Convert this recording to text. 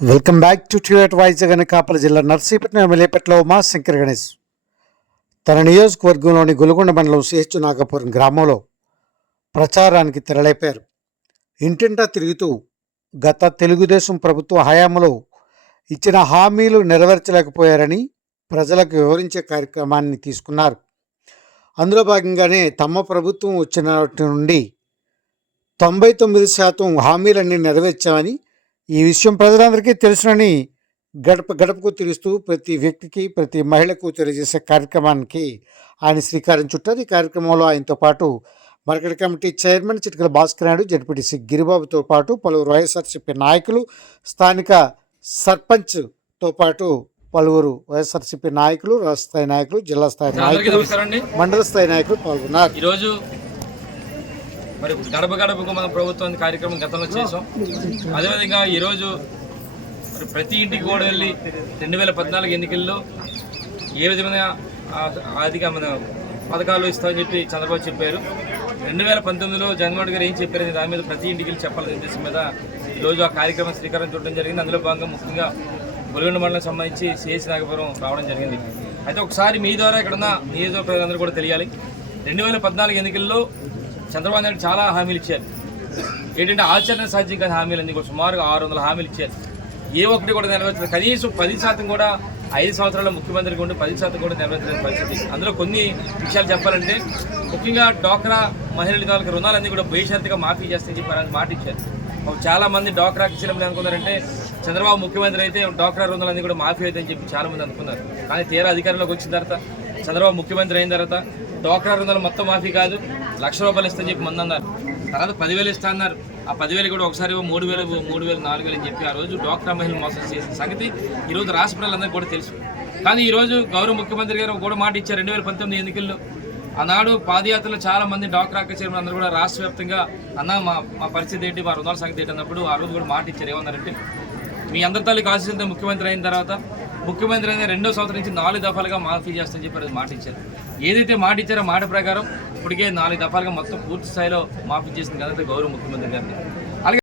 Welcome back to toot voice Anakapalli జిల్లా నర్సీపట్నం ఎమ్మెల్యేపేటలో మా శంకర్ గణేష్ తన నియోజకవర్గంలోని గొలుగొండ మండలం సిహెచ్ నాగపురం గ్రామంలో ప్రచారానికి తెరలేపారు. ఇంటింటా తిరుగుతూ గత తెలుగుదేశం ప్రభుత్వ హయాంలో ఇచ్చిన హామీలు నెరవేర్చలేకపోయారని ప్రజలకు వివరించే కార్యక్రమాన్ని తీసుకున్నారు. అందులో భాగంగానే తమ ప్రభుత్వం వచ్చినటి నుండి తొంభై తొమ్మిది శాతం హామీలన్నీ నెరవేర్చామని ఈ విషయం ప్రజలందరికీ తెలుసునని గడప గడపకు తిరుగుతూ ప్రతి వ్యక్తికి ప్రతి మహిళకు తెలియజేసే కార్యక్రమానికి ఆయన శ్రీకారం చుట్టారు. ఈ కార్యక్రమంలో ఆయనతో పాటు market committee chairman Chitikala Bhaskar Naidu ZPTC గిరిబాబుతో పాటు పలువురు వైఎస్ఆర్సీపీ నాయకులు స్థానిక సర్పంచ్తో పాటు పలువురు వైఎస్ఆర్సీపీ నాయకులు రాష్ట్ర స్థాయి నాయకులు జిల్లా స్థాయి నాయకులు మండల స్థాయి నాయకులు పాల్గొన్నారు. ఈరోజు మరి గడప గడపకు మన ప్రభుత్వం కార్యక్రమం గతంలో చేసాం అదేవిధంగా ఈరోజు మరి ప్రతి ఇంటికి కూడా వెళ్ళి రెండు వేల పద్నాలుగు ఎన్నికల్లో ఏ విధమైన ఆ- ఆర్థిక మన పథకాలు ఇస్తామని చెప్పి చంద్రబాబు చెప్పారు. రెండు వేల పంతొమ్మిదిలో జగన్మోహన్ గారు ఏం చెప్పారని దాని మీద ప్రతి ఇంటికి వెళ్ళి చెప్పాలనే ఉద్దేశం మీద ఈరోజు ఆ కార్యక్రమం శ్రీకారం చూడడం జరిగింది. అందులో భాగంగా ముఖ్యంగా గొలగొండ మండలం సంబంధించి సిఎస్ నాగపురం రావడం జరిగింది. అయితే ఒకసారి మీ ద్వారా ఇక్కడ ఉన్న నియోజక కూడా తెలియాలి. రెండు వేల పద్నాలుగు ఎన్నికల్లో చంద్రబాబు నాయుడు చాలా హామీలు ఇచ్చారు. ఏంటంటే ఆచరణ సాధ్యం కాని హామీలు అన్ని కూడా సుమారుగా ఆరు వందల హామీలు ఇచ్చారు. ఏ ఒక్కటి కూడా నెరవేర్చలేదు. కనీసం పది శాతం కూడా ఐదు సంవత్సరాల ముఖ్యమంత్రికి ఉండి పది శాతం కూడా నెరవేర్చలేని పరిస్థితి. అందులో కొన్ని విషయాలు చెప్పాలంటే ముఖ్యంగా డ్వాక్రా మహిళల వాళ్ళకి రుణాలన్నీ కూడా బేషరతుగా మాఫీ చేస్తాయని చెప్పి మాట ఇచ్చారు. చాలా మంది డ్వాక్రా ఇచ్చినప్పుడు అనుకున్నారంటే చంద్రబాబు ముఖ్యమంత్రి అయితే డ్వాక్రా రుణాలన్నీ కూడా మాఫీ అవుతాయని చెప్పి చాలా మంది అనుకున్నారు. కానీ తీరా అధికారంలోకి వచ్చిన తర్వాత చంద్రబాబు ముఖ్యమంత్రి అయిన తర్వాత డోక్రా రుణాలు మొత్తం మాఫీ కాదు లక్ష రూపాయలు ఇస్తామని చెప్పి మంది అన్నారు తర్వాత పదివేలు ఇస్తా అన్నారు. ఆ పదివేలు కూడా ఒకసారి మూడు వేలు మూడు వేలు నాలుగు వేలు అని చెప్పి ఆ రోజు డోక్రా మహిళలు మోసం చేసిన సంగతి ఈ రోజు రాష్ట్ర ప్రజలందరికీ కూడా తెలుసు. కానీ ఈరోజు గౌరవ ముఖ్యమంత్రి గారు కూడా మాట ఇచ్చారు రెండు వేల పంతొమ్మిది ఎన్నికల్లో. ఆనాడు పాదయాత్రలో చాలా మంది డాక్టర్ అక్క అందరూ కూడా రాష్ట్ర వ్యాప్తంగా అన్న మా మా పరిస్థితి ఏంటి? మా రుణాల సంగతి ఏంటి? అన్నప్పుడు ఆ రోజు కూడా మాట ఇచ్చారు. ఏమన్నారంటే మీ అందరి తల్లికి ఆశీస్సులతో ముఖ్యమంత్రి అయిన తర్వాత ముఖ్యమంత్రి అనేది రెండో సంవత్సరం నుంచి నాలుగు దఫాలుగా మాఫీ చేస్తామని చెప్పి అది మాట ఇచ్చారు ఏదైతే మాట ఇచ్చారో మాట ప్రకారం ఇప్పటికే నాలుగు దఫాలుగా మొత్తం పూర్తి స్థాయిలో మాఫీ చేసిన ఘనత గౌరవ ముఖ్యమంత్రి గారిని